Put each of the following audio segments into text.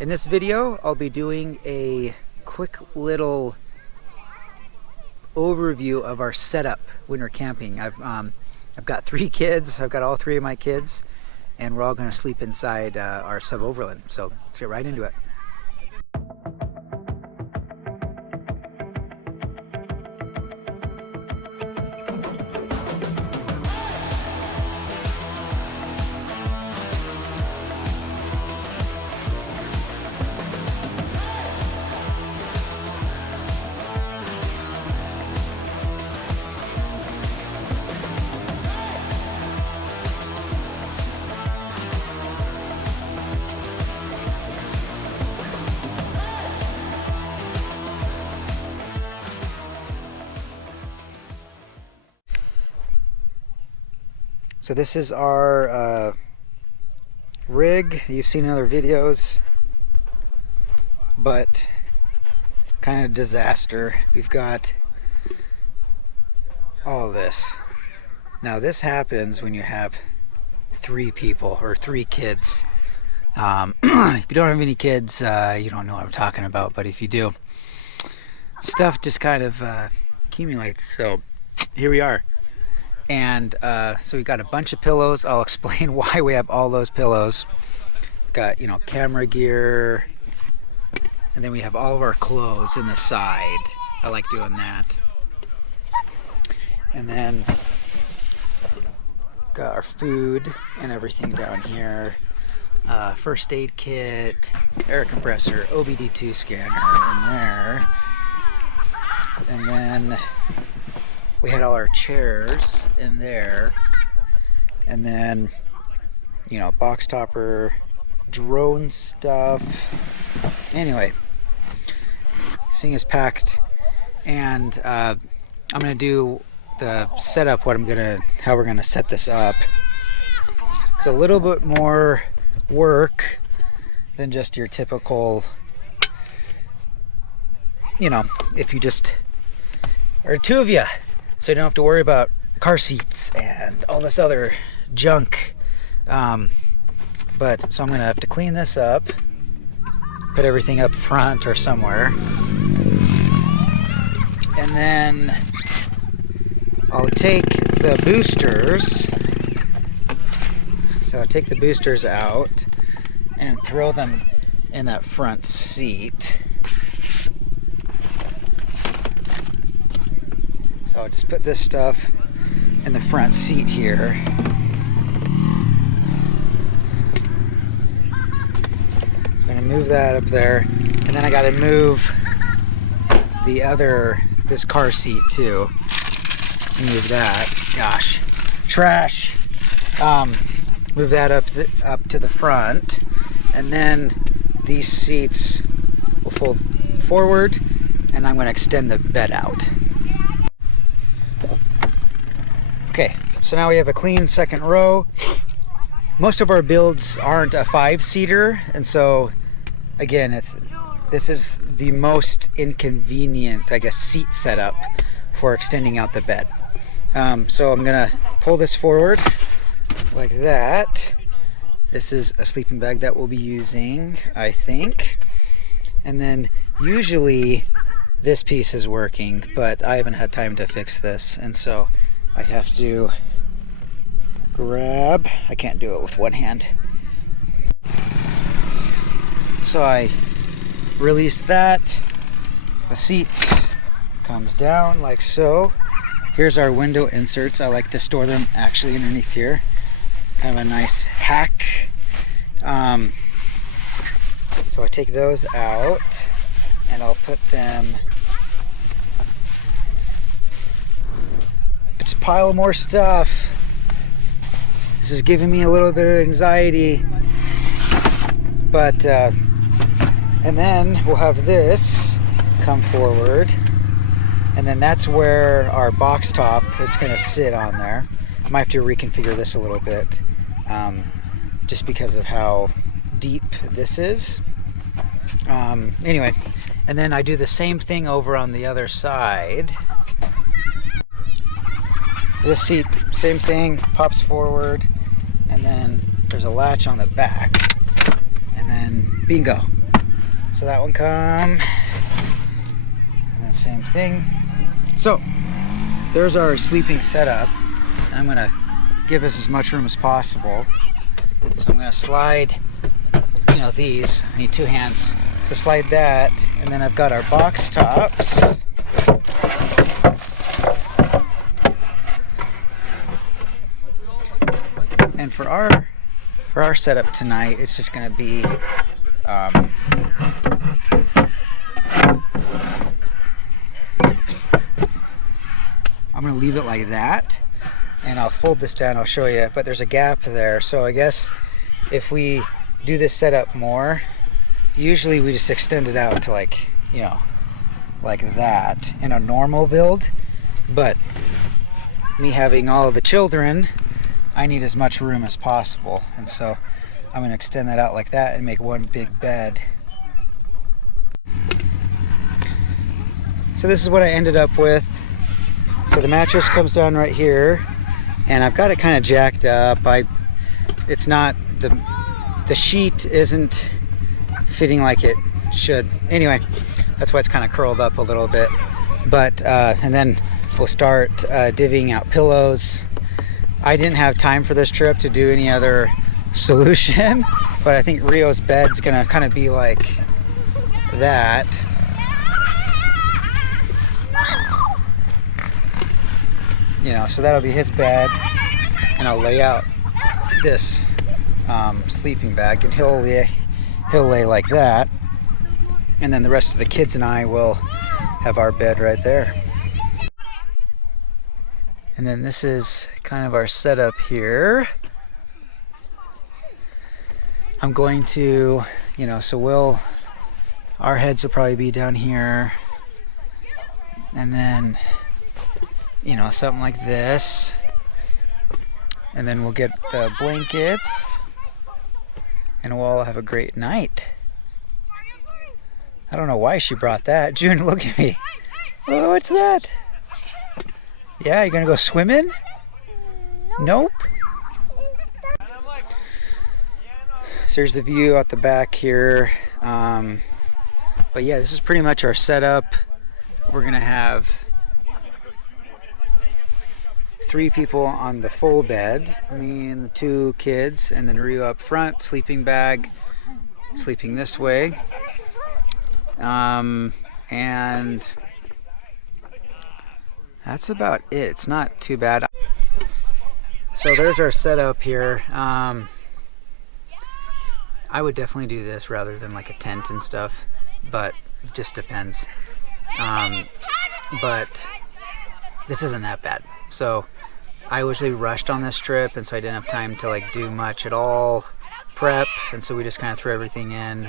In this video, I'll be doing a quick little overview of our setup when we're camping. I've got 3 kids. I've got all 3 of my kids, and we're all going to sleep inside our SUBOVERLAND. So let's get right into it. So this is our rig. You've seen in other videos, but kind of disaster. We've got all of this. Now this happens when you have 3 people or 3 kids. If you don't have any kids, you don't know what I'm talking about, but if you do, stuff just kind of accumulates. So here we are. And so we got a bunch of pillows. I'll explain why we have all those pillows. Got, camera gear, and then we have all of our clothes in the side. I like doing that. And then got our food and everything down here. First aid kit, air compressor, OBD2 scanner in there. And then we had all our chairs in there, and then box topper, drone stuff. Anyway, this thing is packed, and I'm gonna do the setup, how we're gonna set this up. It's a little bit more work than just your typical, if you just are 2 of you, so you don't have to worry about car seats and all this other junk. So I'm gonna have to clean this up, put everything up front or somewhere, and then I'll take the boosters. So I'll take the boosters out and throw them in that front seat. So I'll just put this stuff in the front seat here. I'm gonna move that up there, and then I gotta move this car seat too. Move that, gosh, trash. Move that up to the front, and then these seats will fold forward, and I'm gonna extend the bed out. Okay, so now we have a clean second row. Most of our builds aren't a 5-seater, and so again, this is the most inconvenient, I guess, seat setup for extending out the bed. So I'm gonna pull this forward like that. This is a sleeping bag that we'll be using, I think. And then usually this piece is working, but I haven't had time to fix this, and so I have to grab, I can't do it with one hand. So I release that. The seat comes down like so. Here's our window inserts. I like to store them actually underneath here. Kind of a nice hack. So I take those out, and I'll put them, just pile more stuff. This is giving me a little bit of anxiety, but and then we'll have this come forward, and then that's where our box top, it's going to sit on there. I might have to reconfigure this a little bit, just because of how deep this is. Anyway, and then I do the same thing over on the other side. So this seat, same thing, pops forward, and then there's a latch on the back, and then bingo, So that one come, and then same thing. So there's our sleeping setup, and I'm gonna give us as much room as possible. So I'm gonna slide, you know, these, I need 2 hands. So slide that, and then I've got our box tops. And for our setup tonight, it's just gonna be I'm gonna leave it like that, and I'll fold this down, I'll show you, but there's a gap there. So I guess if we do this setup more, usually we just extend it out to, like, you know, like that in a normal build. But me having all the children, I need as much room as possible, and so I'm gonna extend that out like that and make one big bed. So this is what I ended up with. So the mattress comes down right here, and I've got it kind of jacked up. It's not, the sheet isn't fitting like it should. Anyway, that's why it's kind of curled up a little bit. But and then we'll start divvying out pillows. I didn't have time for this trip to do any other solution, but I think Rio's bed's gonna kind of be like that. You know, so that'll be his bed, and I'll lay out this sleeping bag, and he'll lay like that, and then the rest of the kids and I will have our bed right there. And then this is kind of our setup here. I'm going to, you know, so our heads will probably be down here, and then, you know, something like this, and then we'll get the blankets, and we'll all have a great night. I don't know why she brought that. June, look at me. Oh, what's that? Yeah, you gonna go swimming? Nope. So here's the view out the back here. But yeah, this is pretty much our setup. We're gonna have 3 people on the full bed, me and the 2 kids, and then Rio up front, sleeping bag, sleeping this way. And that's about it. It's not too bad. So there's our setup here. I would definitely do this rather than like a tent and stuff, but it just depends. But this isn't that bad. So I usually rushed on this trip, and so I didn't have time to like do much at all, prep, and so we just kind of threw everything in.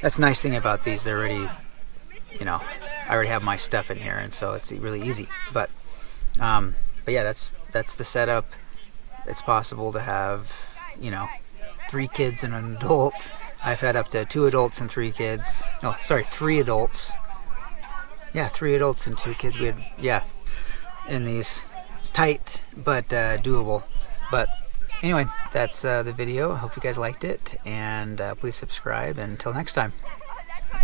That's the nice thing about these, they're already, you know, I already have my stuff in here, and so it's really easy. But yeah, that's the setup. It's possible to have, you know, 3 kids and an adult. I've had up to 2 adults and 3 kids. No, sorry, 3 adults. Yeah, 3 adults and 2 kids. We had, yeah, in these. It's tight, but doable. But anyway, that's the video. I hope you guys liked it, and please subscribe. Until next time.